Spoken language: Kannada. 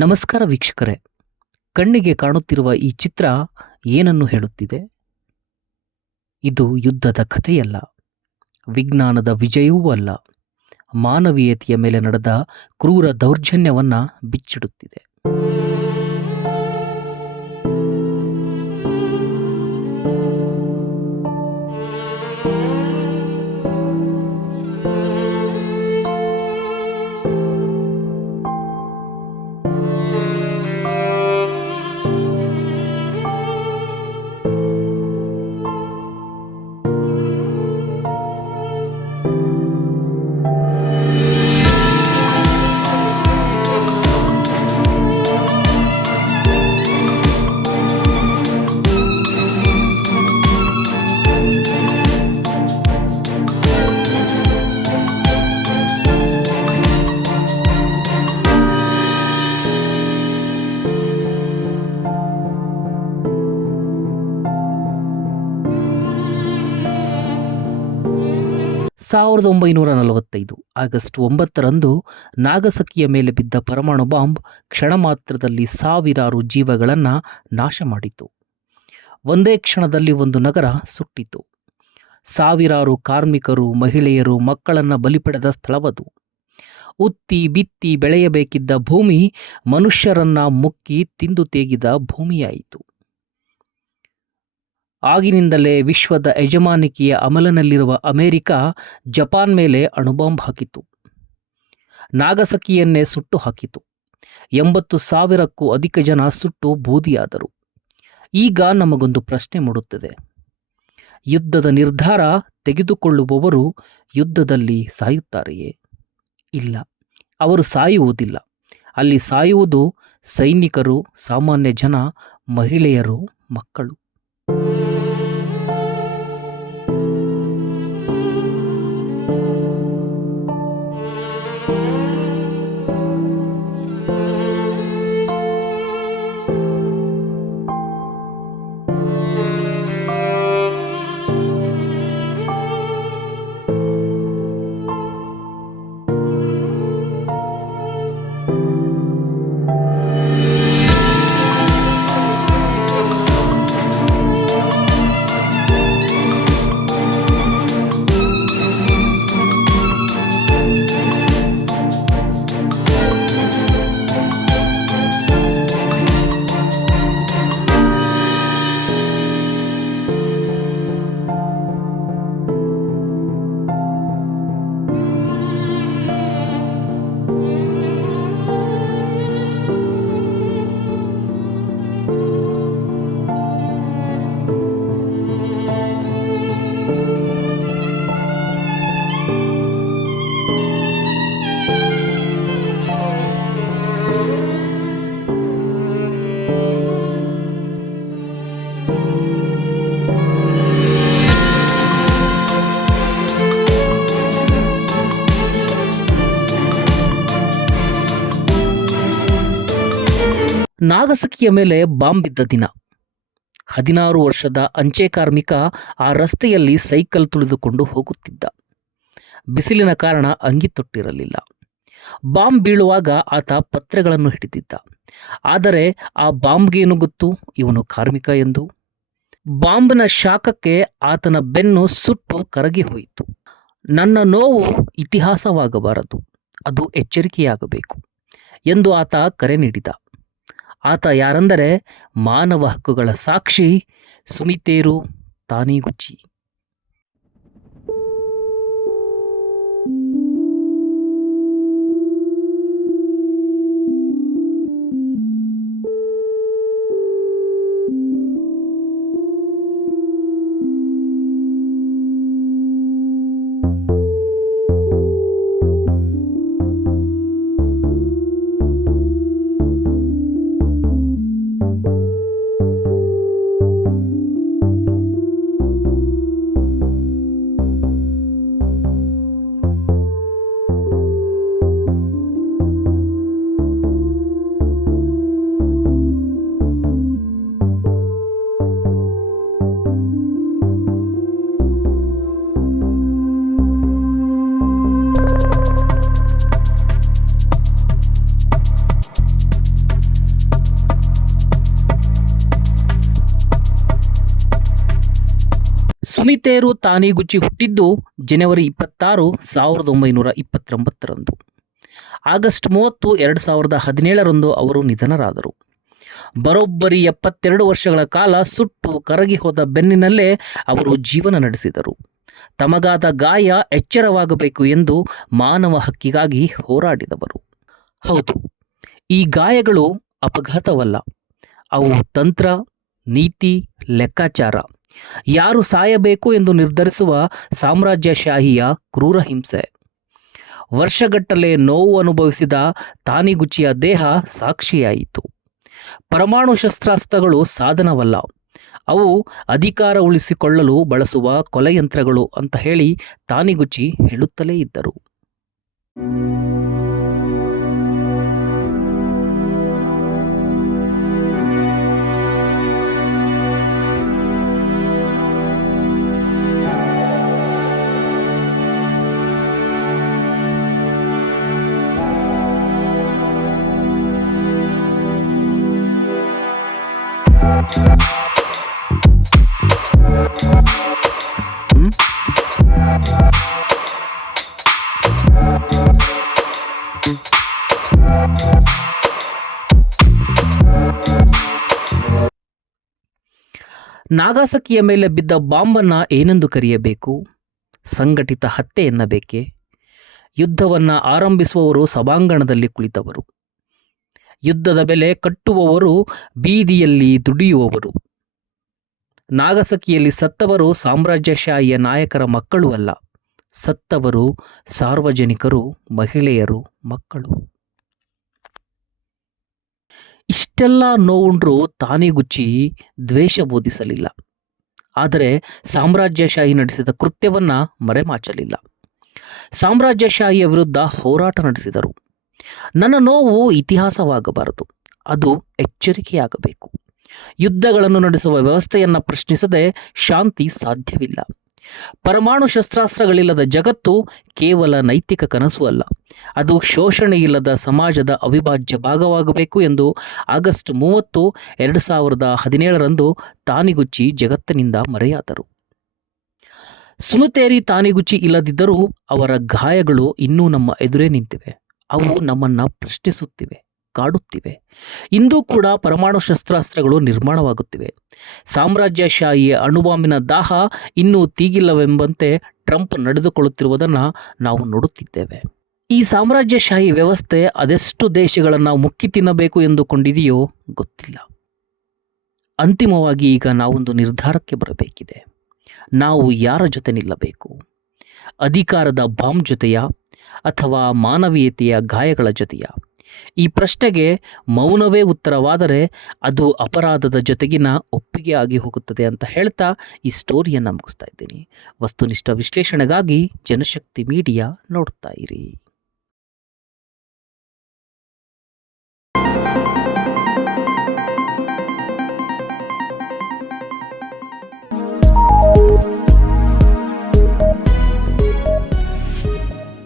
ನಮಸ್ಕಾರ ವೀಕ್ಷಕರೇ, ಕಣ್ಣಿಗೆ ಕಾಣುತ್ತಿರುವ ಈ ಚಿತ್ರ ಏನನ್ನು ಹೇಳುತ್ತಿದೆ? ಇದು ಯುದ್ಧದ ಕಥೆಯಲ್ಲ, ವಿಜ್ಞಾನದ ವಿಜಯವೂ ಅಲ್ಲ, ಮಾನವೀಯತೆಯ ಮೇಲೆ ನಡೆದ ಕ್ರೂರ ದೌರ್ಜನ್ಯವನ್ನು ಬಿಚ್ಚಿಡುತ್ತಿದೆ. ಸಾವಿರದ 1945 ಆಗಸ್ಟ್ 9ರಂದು ನಾಗಸಕಿಯ ಮೇಲೆ ಬಿದ್ದ ಪರಮಾಣು ಬಾಂಬ್ ಕ್ಷಣ ಮಾತ್ರದಲ್ಲಿ ಸಾವಿರಾರು ಜೀವಗಳನ್ನು ನಾಶ ಮಾಡಿತು. ಒಂದೇ ಕ್ಷಣದಲ್ಲಿ ಒಂದು ನಗರ ಸುಟ್ಟಿತು. ಸಾವಿರಾರು ಕಾರ್ಮಿಕರು, ಮಹಿಳೆಯರು, ಮಕ್ಕಳನ್ನು ಬಲಿಪಡೆದ ಸ್ಥಳವದು. ಉತ್ತಿ ಬಿತ್ತಿ ಬೆಳೆಯಬೇಕಿದ್ದ ಭೂಮಿ ಮನುಷ್ಯರನ್ನ ಮುಕ್ಕಿ ತಿಂದು ತೇಗಿದ ಭೂಮಿಯಾಯಿತು. ಆಗಿನಿಂದಲೇ ವಿಶ್ವದ ಯಜಮಾನಿಕೆಯ ಅಮಲಿನಲ್ಲಿರುವ ಅಮೆರಿಕ ಜಪಾನ್ ಮೇಲೆ ಅಣುಬಾಂಬ್ ಹಾಕಿತು. ನಾಗಸಕಿಯನ್ನೇ ಸುಟ್ಟು ಹಾಕಿತು. 80,000ಕ್ಕೂ ಅಧಿಕ ಜನ ಸುಟ್ಟು ಬೂದಿಯಾದರು. ಈಗ ನಮಗೊಂದು ಪ್ರಶ್ನೆ ಮೂಡುತ್ತದೆ. ಯುದ್ಧದ ನಿರ್ಧಾರ ತೆಗೆದುಕೊಳ್ಳುವವರು ಯುದ್ಧದಲ್ಲಿ ಸಾಯುತ್ತಾರೆಯೇ? ಇಲ್ಲ, ಅವರು ಸಾಯುವುದಿಲ್ಲ. ಅಲ್ಲಿ ಸಾಯುವುದು ಸೈನಿಕರು, ಸಾಮಾನ್ಯ ಜನ, ಮಹಿಳೆಯರು, ಮಕ್ಕಳು. ನಾಗಸಕಿಯ ಮೇಲೆ ಬಾಂಬ್ ಬಿದ್ದ ದಿನ 16 ವರ್ಷದ ಅಂಚೆ ಕಾರ್ಮಿಕ ಆ ರಸ್ತೆಯಲ್ಲಿ ಸೈಕಲ್ ತುಳಿದುಕೊಂಡು ಹೋಗುತ್ತಿದ್ದ. ಬಿಸಿಲಿನ ಕಾರಣ ಅಂಗಿ ತೊಟ್ಟಿರಲಿಲ್ಲ. ಬಾಂಬ್ ಬೀಳುವಾಗ ಆತ ಪತ್ರೆಗಳನ್ನು ಹಿಡಿದಿದ್ದ. ಆದರೆ ಆ ಬಾಂಬ್ಗೇನು ಗೊತ್ತು ಇವನು ಕಾರ್ಮಿಕ ಎಂದು? ಬಾಂಬ್ನ ಶಾಖಕ್ಕೆ ಆತನ ಬೆನ್ನು ಸುಟ್ಟು ಕರಗಿ ಹೋಯಿತು. ನನ್ನ ನೋವು ಇತಿಹಾಸವಾಗಬಾರದು, ಅದು ಎಚ್ಚರಿಕೆಯಾಗಬೇಕು ಎಂದು ಆತ ಕರೆ ನೀಡಿದ. ಆತ ಯಾರೆಂದರೆ ಮಾನವ ಹಕ್ಕುಗಳ ಸಾಕ್ಷಿ ಸುಮಿತೇರು ತಾನಿಗುಚಿ. ಸುಮಿತೇರು ತಾನಿಗುಚಿ ಹುಟ್ಟಿದ್ದು ಜನವರಿ 26, 1929ರಂದು. ಆಗಸ್ಟ್ 30, 2017ರಂದು ಅವರು ನಿಧನರಾದರು. ಬರೋಬ್ಬರಿ 72 ವರ್ಷಗಳ ಕಾಲ ಸುಟ್ಟು ಕರಗಿ ಹೋದ ಬೆನ್ನಿನಲ್ಲೇ ಅವರು ಜೀವನ ನಡೆಸಿದರು. ತಮಗಾದ ಗಾಯ ಎಚ್ಚರವಾಗಬೇಕು ಎಂದು ಮಾನವ ಹಕ್ಕಿಗಾಗಿ ಹೋರಾಡಿದವರು. ಹೌದು, ಈ ಗಾಯಗಳು ಅಪಘಾತವಲ್ಲ, ಅವು ತಂತ್ರ, ನೀತಿ, ಲೆಕ್ಕಾಚಾರ, ಯಾರು ಸಾಯಬೇಕು ಎಂದು ನಿರ್ಧರಿಸುವ ಸಾಮ್ರಾಜ್ಯಶಾಹಿಯ ಕ್ರೂರ ಹಿಂಸೆ. ವರ್ಷಗಟ್ಟಲೆ ನೋವು ಅನುಭವಿಸಿದ ತಾನಿಗುಚಿಯ ದೇಹ ಸಾಕ್ಷಿಯಾಯಿತು. ಪರಮಾಣು ಶಸ್ತ್ರಾಸ್ತ್ರಗಳು ಸಾಧನವಲ್ಲ, ಅವು ಅಧಿಕಾರ ಉಳಿಸಿಕೊಳ್ಳಲು ಬಳಸುವ ಕೊಲೆಯಂತ್ರಗಳು ಅಂತ ಹೇಳಿ ತಾನಿಗುಚಿ ಹೇಳುತ್ತಲೇ ಇದ್ದರು. ನಾಗಾಸಕಿಯ ಮೇಲೆ ಬಿದ್ದ ಬಾಂಬನ್ನು ಏನೆಂದು ಕರೆಯಬೇಕು? ಸಂಘಟಿತ ಹತ್ಯೆ ಎನ್ನಬೇಕೆ? ಯುದ್ಧವನ್ನು ಆರಂಭಿಸುವವರು ಸಭಾಂಗಣದಲ್ಲಿ ಕುಳಿತವರು, ಯುದ್ಧದ ಬೆಲೆ ಕಟ್ಟುವವರು ಬೀದಿಯಲ್ಲಿ ದುಡಿಯುವವರು. ನಾಗಸಕಿಯಲ್ಲಿ ಸತ್ತವರು ಸಾಮ್ರಾಜ್ಯಶಾಹಿಯ ನಾಯಕರ ಮಕ್ಕಳು ಅಲ್ಲ, ಸತ್ತವರು ಸಾರ್ವಜನಿಕರು, ಮಹಿಳೆಯರು, ಮಕ್ಕಳು. ಇಷ್ಟೆಲ್ಲ ನೋವುಂಡ್ರೂ ತಾನಿಗುಚಿ ದ್ವೇಷ ಬೋಧಿಸಲಿಲ್ಲ. ಆದರೆ ಸಾಮ್ರಾಜ್ಯಶಾಹಿ ನಡೆಸಿದ ಕೃತ್ಯವನ್ನು ಮರೆಮಾಚಲಿಲ್ಲ. ಸಾಮ್ರಾಜ್ಯಶಾಹಿಯ ವಿರುದ್ಧ ಹೋರಾಟ ನಡೆಸಿದರು. ನನ್ನ ನೋವು ಇತಿಹಾಸವಾಗಬಾರದು, ಅದು ಎಚ್ಚರಿಕೆಯಾಗಬೇಕು. ಯುದ್ಧಗಳನ್ನು ನಡೆಸುವ ವ್ಯವಸ್ಥೆಯನ್ನು ಪ್ರಶ್ನಿಸದೆ ಶಾಂತಿ ಸಾಧ್ಯವಿಲ್ಲ. ಪರಮಾಣು ಶಸ್ತ್ರಾಸ್ತ್ರಗಳಿಲ್ಲದ ಜಗತ್ತು ಕೇವಲ ನೈತಿಕ ಕನಸು ಅಲ್ಲ, ಅದು ಶೋಷಣೆಯಿಲ್ಲದ ಸಮಾಜದ ಅವಿಭಾಜ್ಯ ಭಾಗವಾಗಬೇಕು ಎಂದು ಆಗಸ್ಟ್ 30, 2017ರಂದು ತಾನಿಗುಚಿ ಜಗತ್ತಿನಿಂದ ಮರೆಯಾದರು. ಸುಮಿತೇರಿ ತಾನಿಗುಚಿ ಇಲ್ಲದಿದ್ದರೂ ಅವರ ಗಾಯಗಳು ಇನ್ನೂ ನಮ್ಮ ಎದುರೇ ನಿಂತಿವೆ. ಅವು ನಮ್ಮನ್ನು ಪ್ರಶ್ನಿಸುತ್ತಿವೆ, ಕಾಡುತ್ತಿವೆ. ಇಂದೂ ಕೂಡ ಪರಮಾಣು ಶಸ್ತ್ರಾಸ್ತ್ರಗಳು ನಿರ್ಮಾಣವಾಗುತ್ತಿವೆ. ಸಾಮ್ರಾಜ್ಯಶಾಹಿಯ ಅಣುಬಾಂಬಿನ ದಾಹ ಇನ್ನೂ ತೀಗಿಲ್ಲವೆಂಬಂತೆ ಟ್ರಂಪ್ ನಡೆದುಕೊಳ್ಳುತ್ತಿರುವುದನ್ನು ನಾವು ನೋಡುತ್ತಿದ್ದೇವೆ. ಈ ಸಾಮ್ರಾಜ್ಯಶಾಹಿ ವ್ಯವಸ್ಥೆ ಅದೆಷ್ಟು ದೇಶಗಳನ್ನು ಮುಕ್ಕಿ ತಿನ್ನಬೇಕು ಎಂದುಕೊಂಡಿದೆಯೋ ಗೊತ್ತಿಲ್ಲ. ಅಂತಿಮವಾಗಿ ಈಗ ನಾವೊಂದು ನಿರ್ಧಾರಕ್ಕೆ ಬರಬೇಕಿದೆ. ನಾವು ಯಾರ ಜೊತೆ ನಿಲ್ಲಬೇಕು? ಅಧಿಕಾರದ ಬಾಂಬ್ ಜೊತೆಯ ಅಥವಾ ಮಾನವೀಯತೆಯ ಗಾಯಗಳ ಜೊತೆಯ? ಈ ಪ್ರಶ್ನೆಗೆ ಮೌನವೇ ಉತ್ತರವಾದರೆ ಅದು ಅಪರಾಧದ ಜೊತೆಗಿನ ಒಪ್ಪಿಗೆ ಆಗಿ ಹೋಗುತ್ತದೆ ಅಂತ ಹೇಳ್ತಾ ಈ ಸ್ಟೋರಿಯನ್ನು ಮುಗಿಸ್ತಾ ಇದ್ದೀನಿ. ವಸ್ತುನಿಷ್ಠ ವಿಶ್ಲೇಷಣೆಗಾಗಿ ಜನಶಕ್ತಿ ಮೀಡಿಯಾ ನೋಡ್ತಾ ಇರಿ.